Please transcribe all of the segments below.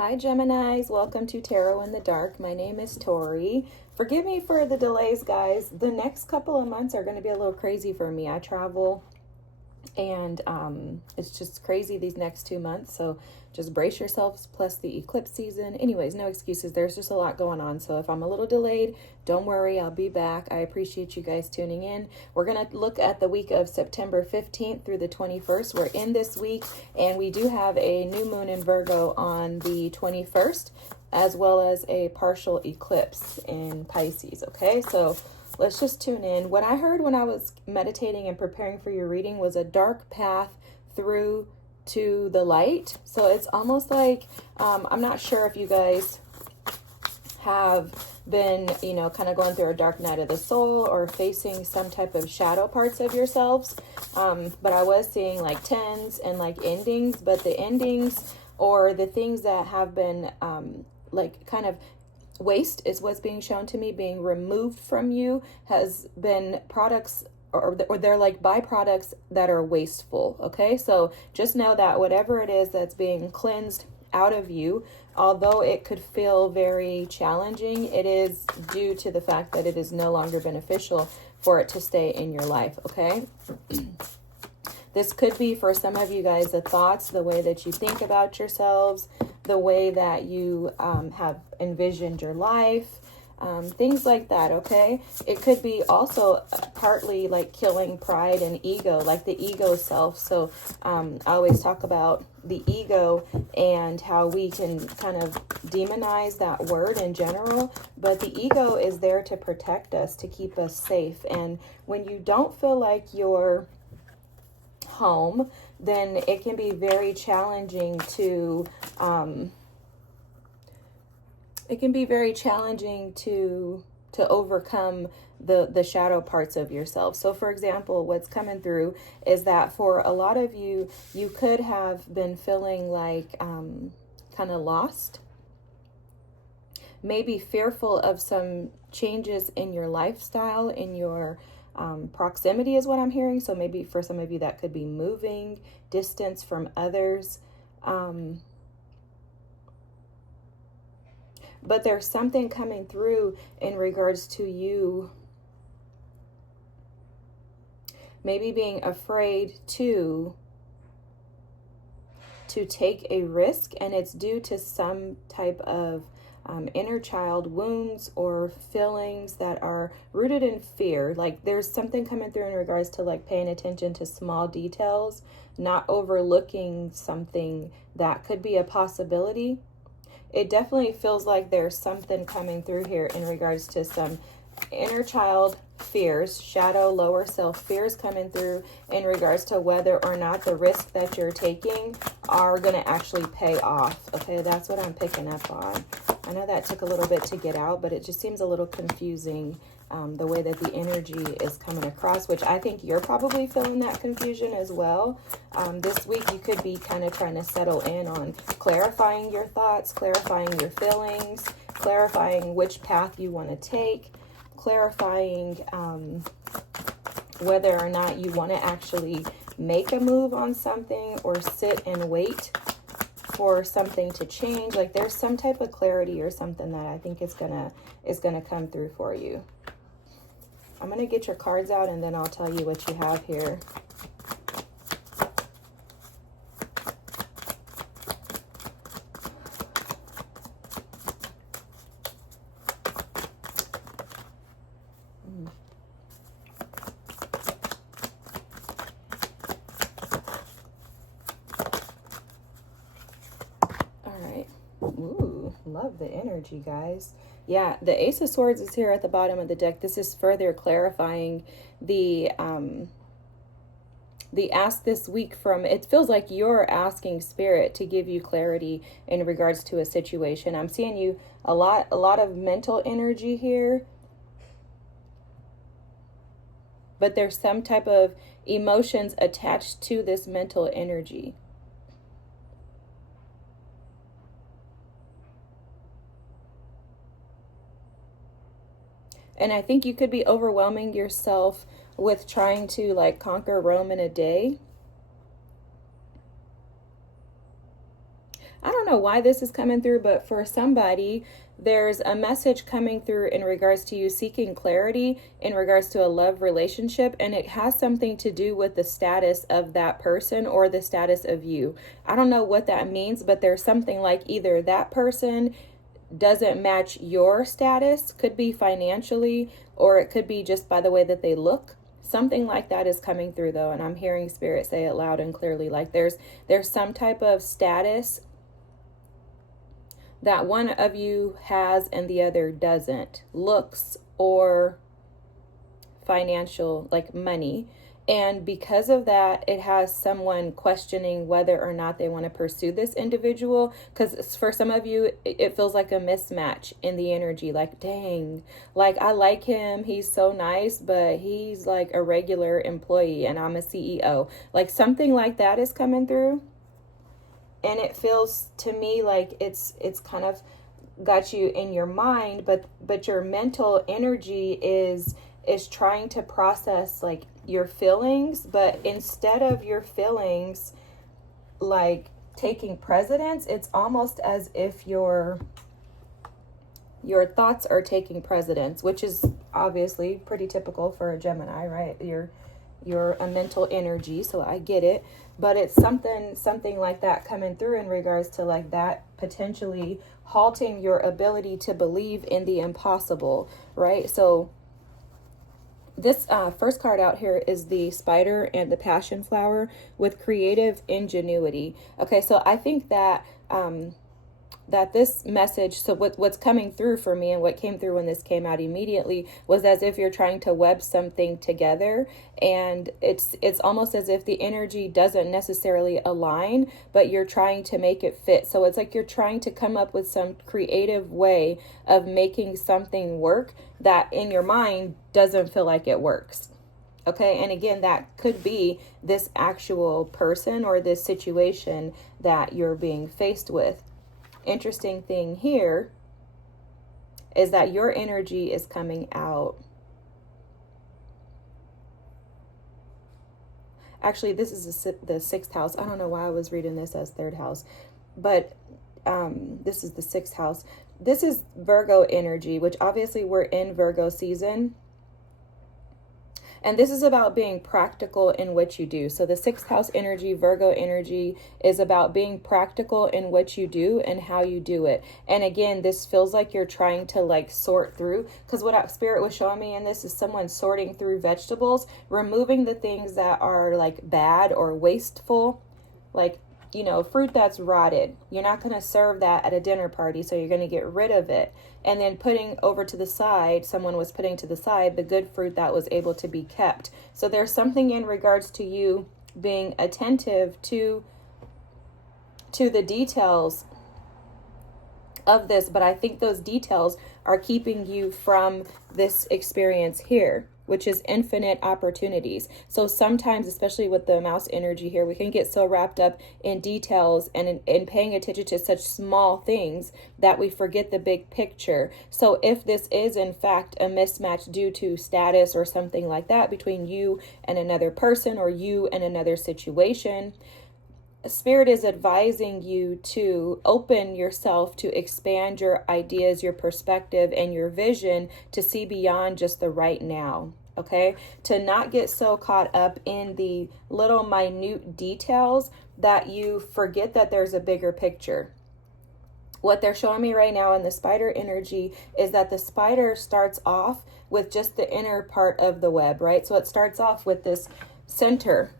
Hi Geminis, welcome to Tarot in the Dark. My name is Tori. Forgive me for the delays, guys. The next couple of months are going to be a little crazy for me. I travel and it's just crazy these next 2 months, so just brace yourselves, plus the eclipse season. Anyways, no excuses. There's just a lot going on, so if I'm a little delayed, don't worry, I'll be back. I appreciate you guys tuning in. We're going to look at the week of September 15th through the 21st. We're in this week, and we do have a new moon in Virgo on the 21st, as well as a partial eclipse in Pisces. Okay, so let's just tune in. What I heard when I was meditating and preparing for your reading was a dark path through to the light. So it's almost like, I'm not sure if you guys have been, kind of going through a dark night of the soul or facing some type of shadow parts of yourselves. But I was seeing like tens and like endings, but the endings or the things that have been like kind of waste is what's being shown to me, being removed from you, has been products or they're like byproducts that are wasteful. Okay, so just know that whatever it is that's being cleansed out of you, although it could feel very challenging, it is due to the fact that it is no longer beneficial for it to stay in your life. Okay. This could be, for some of you guys, the thoughts, the way that you think about yourselves, the way that you have envisioned your life, things like that, okay? It could be also partly like killing pride and ego, like the ego self. So I always talk about the ego and how we can kind of demonize that word in general, but the ego is there to protect us, to keep us safe. And when you don't feel like you're home, then it can be very challenging to overcome the shadow parts of yourself. So for example, what's coming through is that for a lot of you, you could have been feeling like kind of lost, maybe fearful of some changes in your lifestyle, in your proximity is what I'm hearing. So maybe for some of you that could be moving, distance from others. But there's something coming through in regards to you maybe being afraid to take a risk, and it's due to some type of inner child wounds or feelings that are rooted in fear. Like there's something coming through in regards to like paying attention to small details, not overlooking something that could be a possibility. It definitely feels like there's something coming through here in regards to some inner child fears, shadow, lower self fears coming through in regards to whether or not the risk that you're taking are going to actually pay off. Okay, that's what I'm picking up on. I know that took a little bit to get out, but it just seems a little confusing, the way that the energy is coming across, which I think you're probably feeling that confusion as well. This week you could be kind of trying to settle in on clarifying your thoughts, clarifying your feelings, clarifying which path you want to take, clarifying whether or not you want to actually make a move on something or sit and wait for something to change. Like there's some type of clarity or something that I think is gonna come through for you. I'm gonna get your cards out and then I'll tell you what you have here. Ooh, love the energy, guys. Yeah, the Ace of Swords is here at the bottom of the deck. This is further clarifying the ask this week from, it feels like you're asking Spirit to give you clarity in regards to a situation. I'm seeing you a lot of mental energy here, but there's some type of emotions attached to this mental energy. And I think you could be overwhelming yourself with trying to like conquer Rome in a day. I don't know why this is coming through, but for somebody, there's a message coming through in regards to you seeking clarity in regards to a love relationship, and it has something to do with the status of that person or the status of you. I don't know what that means, but there's something like either that person doesn't match your status, could be financially, or it could be just by the way that they look. Something like that is coming through though, and I'm hearing Spirit say it loud and clearly, like there's some type of status that one of you has and the other doesn't, looks or financial, like money. And because of that, it has someone questioning whether or not they want to pursue this individual. Because for some of you, it feels like a mismatch in the energy. Like, dang, like I like him. He's so nice, but he's like a regular employee and I'm a CEO. Like something like that is coming through. And it feels to me like it's kind of got you in your mind, but your mental energy is trying to process like your feelings, but instead of your feelings like taking precedence, it's almost as if your thoughts are taking precedence, which is obviously pretty typical for a Gemini, right? You're a mental energy, so I get it, but it's something like that coming through in regards to like that potentially halting your ability to believe in the impossible, right? So this first card out here is the spider and the passion flower with creative ingenuity. Okay, so I think that that this message, so what's coming through for me and what came through when this came out immediately was as if you're trying to web something together, and it's almost as if the energy doesn't necessarily align, but you're trying to make it fit. So it's like you're trying to come up with some creative way of making something work that in your mind doesn't feel like it works. Okay, and again, that could be this actual person or this situation that you're being faced with. Interesting thing here is that your energy is coming out. Actually, this is the sixth house. I don't know why I was reading this as third house, but this is the sixth house. This is Virgo energy, which obviously we're in Virgo season. And this is about being practical in what you do. So the sixth house energy, Virgo energy, is about being practical in what you do and how you do it. And again, this feels like you're trying to like sort through, because what Spirit was showing me in this is someone sorting through vegetables, removing the things that are like bad or wasteful, like, you know, fruit that's rotted. You're not going to serve that at a dinner party, so you're going to get rid of it. And then putting over to the side, someone was putting to the side the good fruit that was able to be kept. So there's something in regards to you being attentive to the details of this, but I think those details are keeping you from this experience here, which is infinite opportunities. So sometimes, especially with the mouse energy here, we can get so wrapped up in details and in paying attention to such small things that we forget the big picture. So if this is in fact a mismatch due to status or something like that between you and another person or you and another situation, Spirit is advising you to open yourself to expand your ideas, your perspective, and your vision to see beyond just the right now. Okay, to not get so caught up in the little minute details that you forget that there's a bigger picture. What they're showing me right now in the spider energy is that the spider starts off with just the inner part of the web, right? So it starts off with this center,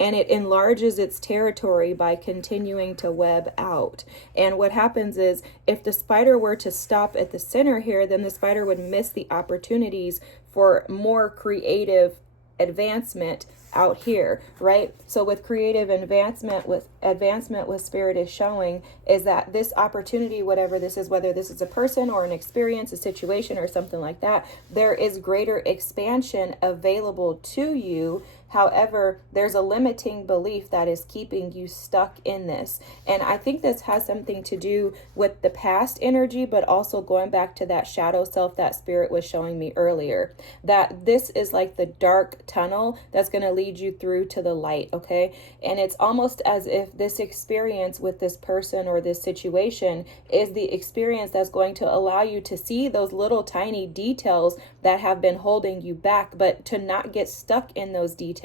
and it enlarges its territory by continuing to web out. And what happens is if the spider were to stop at the center here, then the spider would miss the opportunities for more creative advancement out here, right? So with creative advancement, what Spirit is showing is that this opportunity, whatever this is, whether this is a person or an experience, a situation or something like that, there is greater expansion available to you However, there's a limiting belief that is keeping you stuck in this. And I think this has something to do with the past energy, but also going back to that shadow self that spirit was showing me earlier, that this is like the dark tunnel that's going to lead you through to the light. Okay. And it's almost as if this experience with this person or this situation is the experience that's going to allow you to see those little tiny details that have been holding you back, but to not get stuck in those details.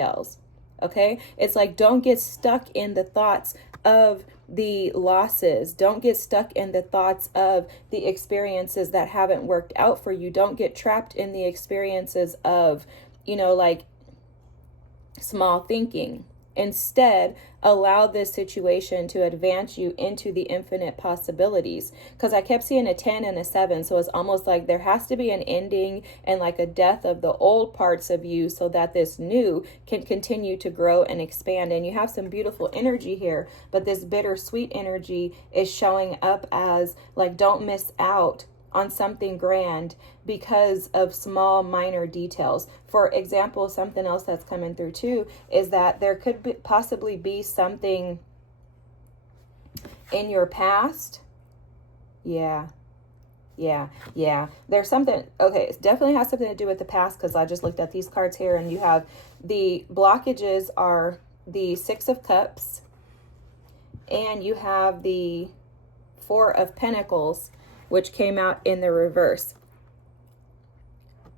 Okay. It's like, don't get stuck in the thoughts of the losses. Don't get stuck in the thoughts of the experiences that haven't worked out for you. Don't get trapped in the experiences of, like small thinking. Instead, allow this situation to advance you into the infinite possibilities. Because I kept seeing a 10 and a 7. So it's almost like there has to be an ending and like a death of the old parts of you so that this new can continue to grow and expand. And you have some beautiful energy here, but this bittersweet energy is showing up as like, don't miss out on something grand because of small minor details. For example, something else that's coming through too is that there could possibly be something in your past. Yeah. There's something, okay, it definitely has something to do with the past, because I just looked at these cards here, and you have the blockages are the 6 of Cups, and you have the 4 of Pentacles, which came out in the reverse.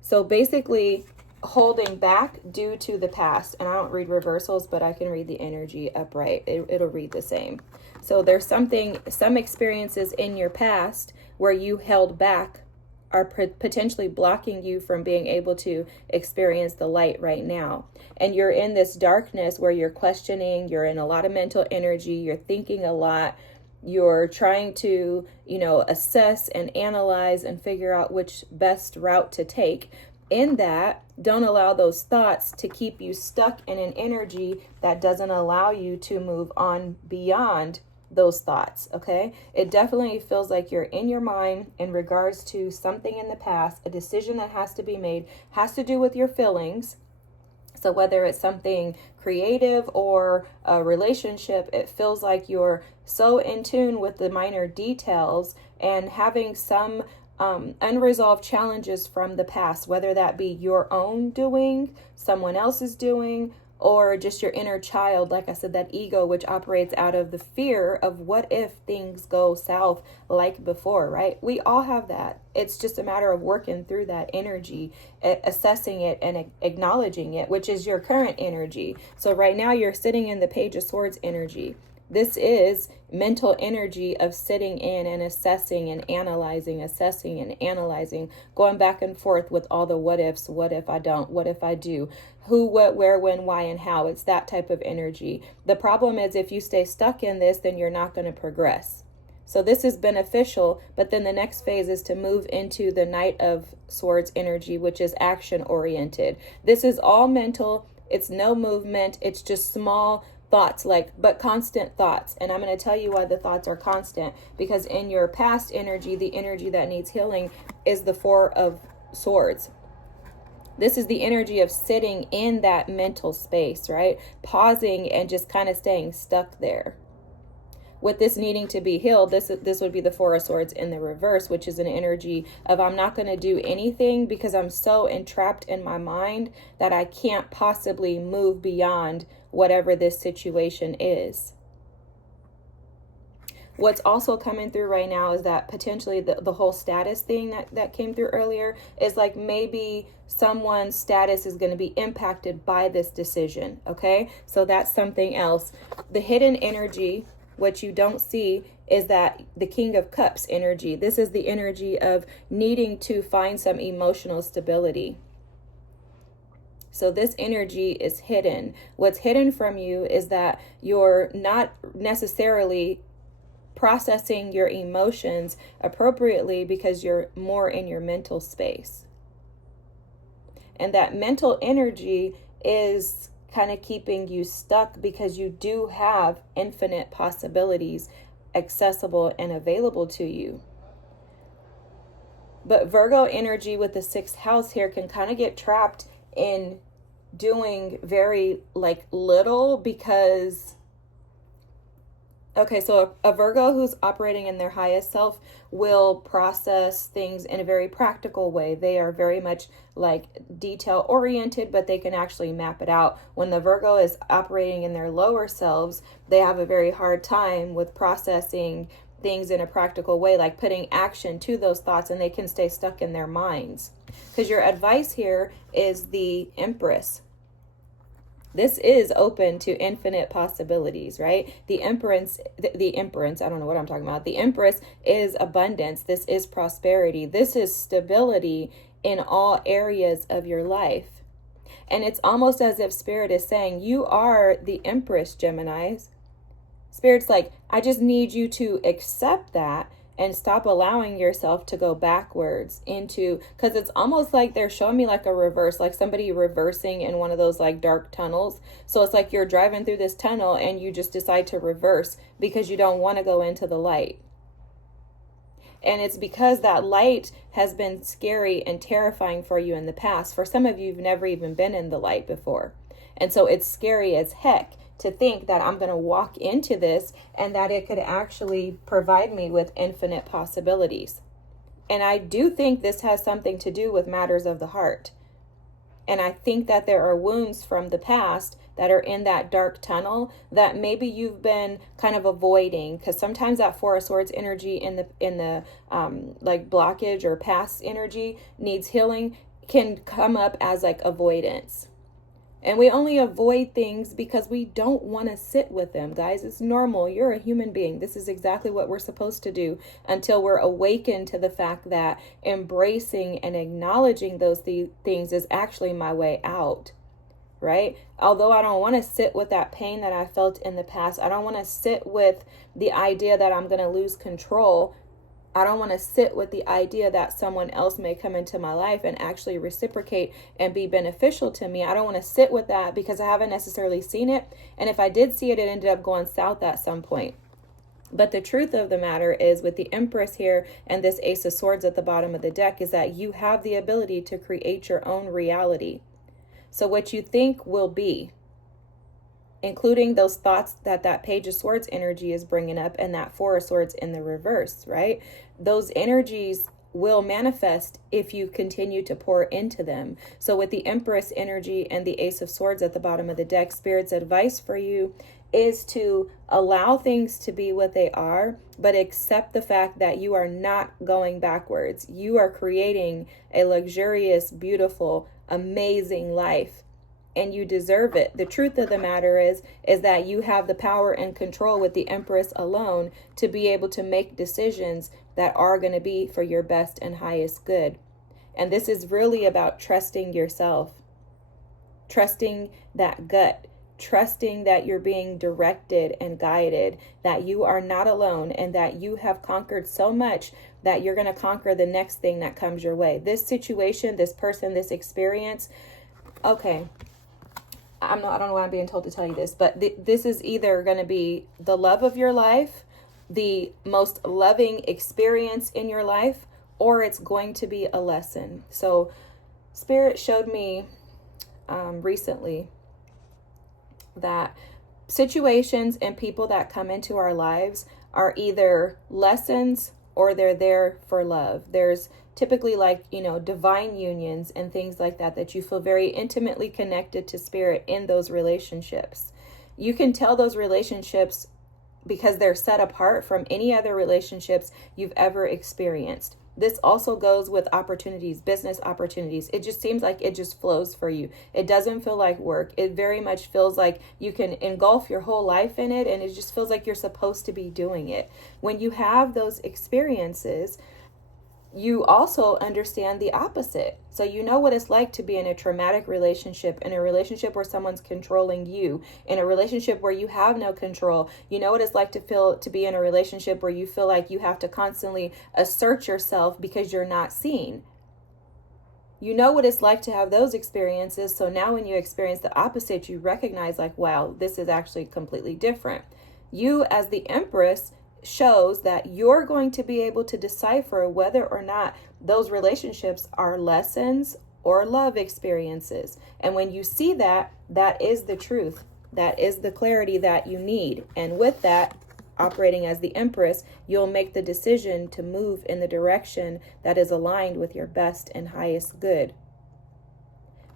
So basically holding back due to the past. And I don't read reversals, but I can read the energy upright. It'll read the same. So there's some experiences in your past where you held back are potentially blocking you from being able to experience the light right now. And you're in this darkness where you're questioning, you're in a lot of mental energy, you're thinking a lot. You're trying to, assess and analyze and figure out which best route to take. In that, don't allow those thoughts to keep you stuck in an energy that doesn't allow you to move on beyond those thoughts, okay? It definitely feels like you're in your mind in regards to something in the past, a decision that has to be made, has to do with your feelings. So whether it's something creative or a relationship, it feels like you're so in tune with the minor details and having some unresolved challenges from the past, whether that be your own doing, someone else's doing, or just your inner child, like I said, that ego, which operates out of the fear of what if things go south like before, right? We all have that. It's just a matter of working through that energy, assessing it and acknowledging it, which is your current energy. So right now you're sitting in the Page of Swords energy. This is mental energy of sitting in and assessing and analyzing, assessing and analyzing, going back and forth with all the what ifs. What if I don't? What if I do? Who, what, where, when, why, and how. It's that type of energy. The problem is if you stay stuck in this, then you're not going to progress. So this is beneficial, but then the next phase is to move into the Knight of Swords energy, which is action oriented. This is all mental. It's no movement. It's just small thoughts, but constant thoughts. And I'm going to tell you why the thoughts are constant, because in your past energy, the energy that needs healing is the 4 of Swords. This is the energy of sitting in that mental space, right? Pausing and just kind of staying stuck there. With this needing to be healed, this would be the 4 of Swords in the reverse, which is an energy of I'm not going to do anything because I'm so entrapped in my mind that I can't possibly move beyond whatever this situation is. What's also coming through right now is that potentially the whole status thing that came through earlier is like maybe someone's status is going to be impacted by this decision, okay? So that's something else. The hidden energy, what you don't see, is that the King of Cups energy. This is the energy of needing to find some emotional stability. So this energy is hidden. What's hidden from you is that you're not necessarily processing your emotions appropriately because you're more in your mental space. And that mental energy is kind of keeping you stuck because you do have infinite possibilities accessible and available to you. But Virgo energy with the 6th house here can kind of get trapped in doing very like little because, okay, so a Virgo who's operating in their highest self will process things in a very practical way. They are very much like detail oriented, but they can actually map it out. When the Virgo is operating in their lower selves, they have a very hard time with processing things in a practical way, like putting action to those thoughts, and they can stay stuck in their minds. Because your advice here is the Empress. This is open to infinite possibilities, right? The Empress, I don't know what I'm talking about. The Empress is abundance. This is prosperity. This is stability in all areas of your life. And it's almost as if Spirit is saying, you are the Empress, Geminis. Spirit's like, I just need you to accept that and stop allowing yourself to go backwards into, because it's almost like they're showing me like a reverse, like somebody reversing in one of those like dark tunnels. So it's like you're driving through this tunnel and you just decide to reverse because you don't want to go into the light. And it's because that light has been scary and terrifying for you in the past. For some of you, you've never even been in the light before. And so it's scary as heck to think that I'm going to walk into this and that it could actually provide me with infinite possibilities. And I do think this has something to do with matters of the heart. And I think that there are wounds from the past that are in that dark tunnel that maybe you've been kind of avoiding, because sometimes that Four of Swords energy in the like blockage or past energy needs healing can come up as like avoidance. And we only avoid things because we don't want to sit with them, guys. It's normal. You're a human being. This is exactly what we're supposed to do until we're awakened to the fact that embracing and acknowledging those things is actually my way out, right? Although I don't want to sit with that pain that I felt in the past. I don't want to sit with the idea that I'm going to lose control. I don't want to sit with the idea that someone else may come into my life and actually reciprocate and be beneficial to me. I don't want to sit with that because I haven't necessarily seen it. And if I did see it, it ended up going south at some point. But the truth of the matter is, with the Empress here and this Ace of Swords at the bottom of the deck, is that you have the ability to create your own reality. So what you think will be, including those thoughts that Page of Swords energy is bringing up and that Four of Swords in the reverse, right? Those energies will manifest if you continue to pour into them. So with the Empress energy and the Ace of Swords at the bottom of the deck, Spirit's advice for you is to allow things to be what they are, but accept the fact that you are not going backwards. You are creating a luxurious, beautiful, amazing life. And you deserve it. The truth of the matter is that you have the power and control with the Empress alone to be able to make decisions that are going to be for your best and highest good. And this is really about trusting yourself, trusting that gut, trusting that you're being directed and guided, that you are not alone, and that you have conquered so much that you're going to conquer the next thing that comes your way. This situation, this person, this experience, okay. I don't know why I'm being told to tell you this, but this is either going to be the love of your life, the most loving experience in your life, or it's going to be a lesson. So Spirit showed me recently that situations and people that come into our lives are either lessons or they're there for love. There's typically divine unions and things like that you feel very intimately connected to Spirit in those relationships. You can tell those relationships because they're set apart from any other relationships you've ever experienced. This also goes with opportunities, business opportunities. It just seems like it just flows for you. It doesn't feel like work. It very much feels like you can engulf your whole life in it, and it just feels like you're supposed to be doing it. When you have those experiences, you also understand the opposite. So you know what it's like to be in a traumatic relationship, in a relationship where someone's controlling you, in a relationship where you have no control. You know what it's like to be in a relationship where you feel like you have to constantly assert yourself because you're not seen. You know what it's like to have those experiences. So now when you experience the opposite, you recognize like, wow, this is actually completely different. You as the Empress shows that you're going to be able to decipher whether or not those relationships are lessons or love experiences. And when you see that, that is the truth. That is the clarity that you need. And with that, operating as the Empress, you'll make the decision to move in the direction that is aligned with your best and highest good.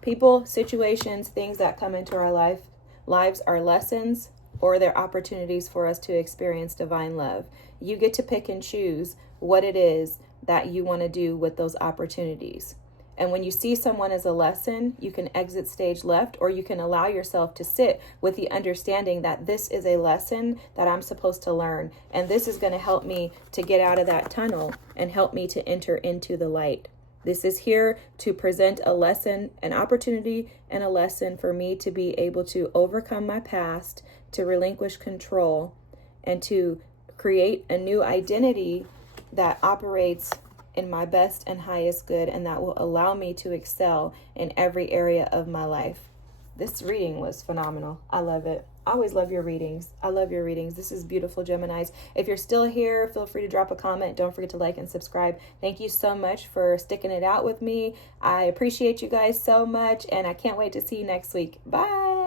People, situations, things that come into our lives are lessons, or they're opportunities for us to experience divine love. You get to pick and choose what it is that you want to do with those opportunities. And when you see someone as a lesson, you can exit stage left, or you can allow yourself to sit with the understanding that this is a lesson that I'm supposed to learn. And this is going to help me to get out of that tunnel and help me to enter into the light. This is here to present a lesson, an opportunity, and a lesson for me to be able to overcome my past, to relinquish control, and to create a new identity that operates in my best and highest good, and that will allow me to excel in every area of my life. This reading was phenomenal. I love it. I always love your readings. I love your readings. This is beautiful, Geminis. If you're still here, feel free to drop a comment. Don't forget to like and subscribe. Thank you so much for sticking it out with me. I appreciate you guys so much, and I can't wait to see you next week. Bye.